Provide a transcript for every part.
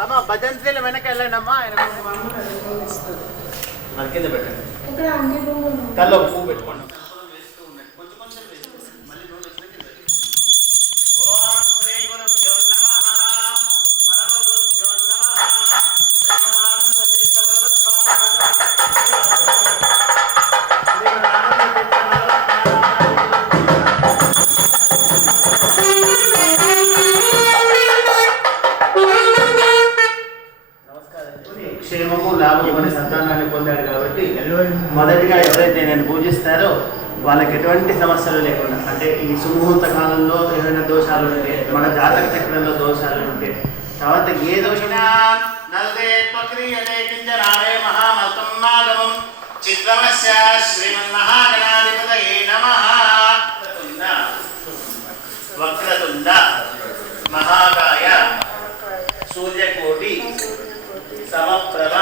అమ్మా భజంత్రీలు వెనక వెళ్ళండి అమ్మా. ఆయన కింద పెట్టండి. తల్లో పువ్వు పెట్టుకోండి. క్షేమము లాభం అనే సంతానాన్ని పొందాడు కాబట్టి మొదటిగా ఎవరైతే నేను పూజిస్తారో వాళ్ళకి ఎటువంటి సమస్యలు లేకుండా, అంటే ఈ సుముహూర్త కాలంలో ఏమైనా దోషాలు ఉంటే, మన జాతక చక్రంలో దోషాలు ఉంటే, తర్వాత ఏ దోషినా మహామల్కమ్మాగమం చిత్రమస్య శ్రీమన్మహాగణాధిపతయే నమః. వక్రతుండ మహాకాయ సూర్యకోటి సమప్రభ.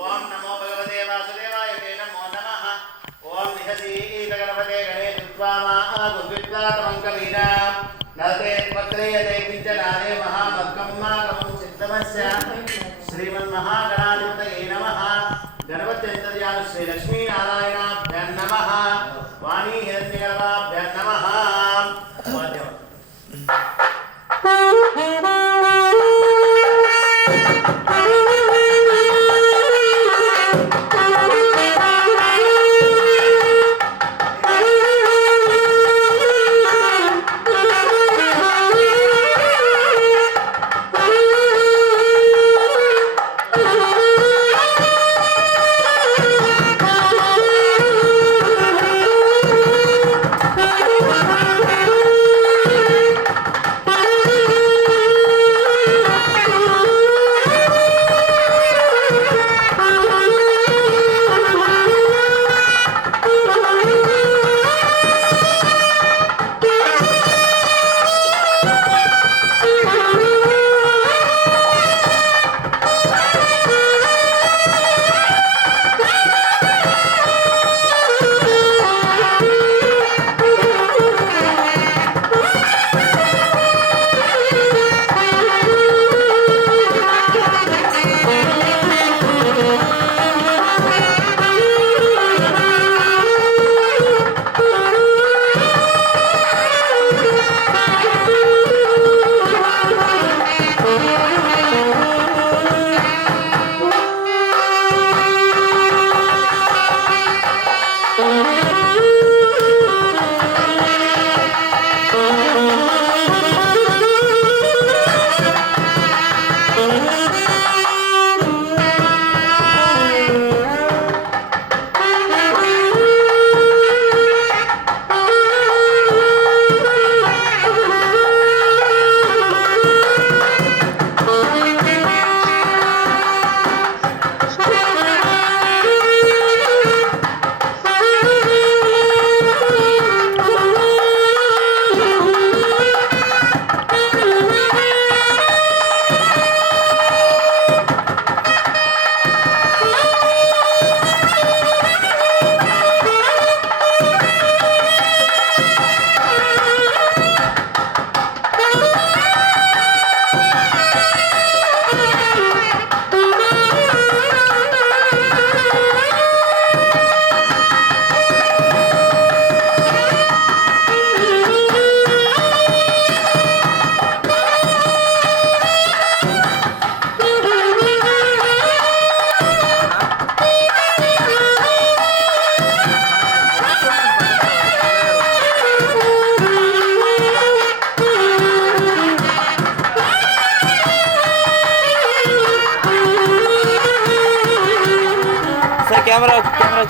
ఓం నమో భగవతే వాసుదేవాయ తే నమో నమః. ఓం నిహసీత గణపతే గణే దుర్వామాగుద్విద్వాతమంకవీన నతే పత్రేయతే కించనాదే మహామల్కమ్మాగమం చిత్తమస్య శ్రీమన్మహాగణాధిపతయే నమః. గణపత్యంతర్యామి శ్రీ లక్ష్మీనారాయణాభ్యాం నమః. వాణీ హిరణ్యగర్భాభ్యాం నమః. कैमरा कैमरा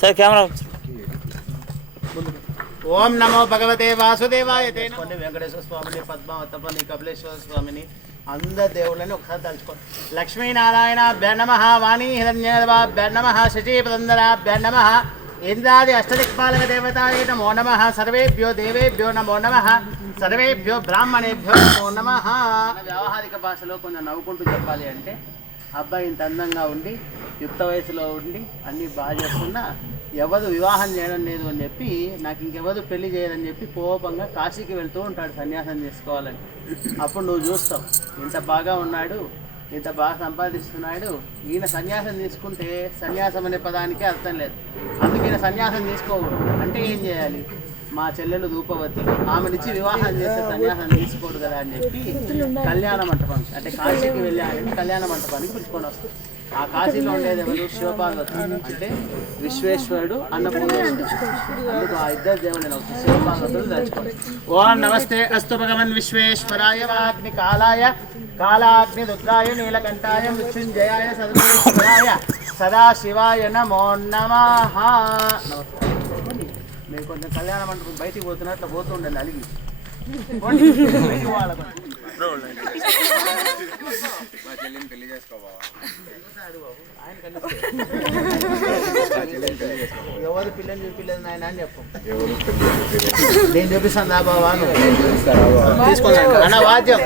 सर कैमरा ఓం నమో భగవతే వాసుదేవాయ వెంకటేశ్వర స్వామిని పద్మావతపని కపిలేశ్వర స్వామిని అందరు దేవుళ్ళని ఒకసారి తలుచుకోండి. లక్ష్మీనారాయణాభ్యాం నమః, వాణీ హిరణ్యగర్భాభ్యాం నమః, శచీపతందరాభ్యాం నమః, ఇంద్రాది అష్టదిక్పాలక దేవతాయే నమో నమః, సర్వేభ్యో దేవేభ్యో నమో నమః, సర్వేభ్యో బ్రాహ్మణేభ్యో నమో నమః. వ్యావహారిక భాషలో కొంచెం నవ్వుకుంటూ చెప్పాలి అంటే, అబ్బాయి ఇంత అందంగా ఉండి యుక్త వయసులో ఉండి అన్నీ బాగా చేస్తున్నా ఎవరు వివాహం చేయడం లేదు అని చెప్పి నాకు ఇంకెవరు పెళ్లి చేయరని చెప్పి కోపంగా కాశీకి వెళ్తూ ఉంటాడు సన్యాసం చేసుకోవాలని. అప్పుడు నువ్వు చూస్తావు ఇంత బాగా ఉన్నాడు, ఇంత బాగా సంపాదిస్తున్నాడు, ఈయన సన్యాసం తీసుకుంటే సన్యాసం అనే పదానికే అర్థం లేదు, అందుకే ఈయన సన్యాసం తీసుకోకూడదు. అంటే ఏం చేయాలి? మా చెల్లెలు రూపవతి, ఆమెనిచ్చి వివాహం చేస్తే సన్యాసం తీసుకోడు కదా అని చెప్పి కళ్యాణ మంటపం అంటే కాశీకి వెళ్ళి ఆయన కళ్యాణ మంటపానికి పిలుచుకొని వస్తాం. ఆ కాశీలో ఉండేది ఎవరు? శివపార్వతి అంటే విశ్వేశ్వరుడు, అన్నపూర్ణేశ్వరుడు. అందుకు ఆ ఇద్దరు దేవుడు శివపార్వతులు తలుచుకోండి. ఓం నమస్తే అస్తు భగవన్ విశ్వేశ్వరాయ వాగ్ని కాలాయ కాలాగ్ని రుద్రాయ నీలకంఠాయ మృత్యుంజయాయ సర్వేశ్వరాయ సదాశివాయ నమో నమః. మీరు కొంచెం కళ్యాణ మండపం బయటికి పోతున్నట్లు పోతూ ఉండండి అలిగి ఎవరు పిల్లని చూపిలేదు నాయన అని చెప్పు. నేను చూపిస్తాను రా బాబా తీసుకోండి అన్న వాద్యం.